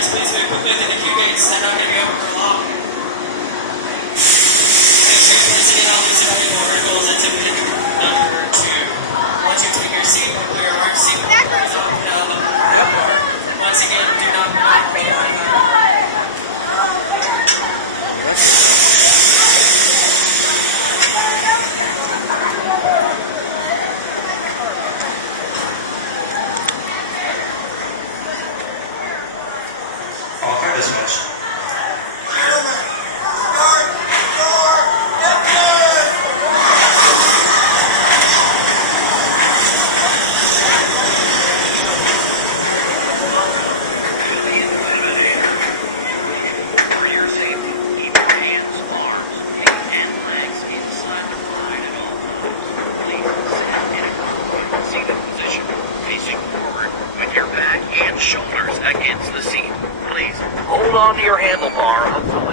Guys, please move quickly through the queue gates. They're not going to be open for long. Make sure you're sitting on these valuable articles. Intimidator number 2. Once you take your seat, clear your mark seat. Once again, do not block me. All car dispatch. For your safety, keep your hands, arms, and legs inside the ride at all times. Please sit in a comfortable seated position, facing forward with your back and shoulders against the seat. Please hold on to your handlebar until the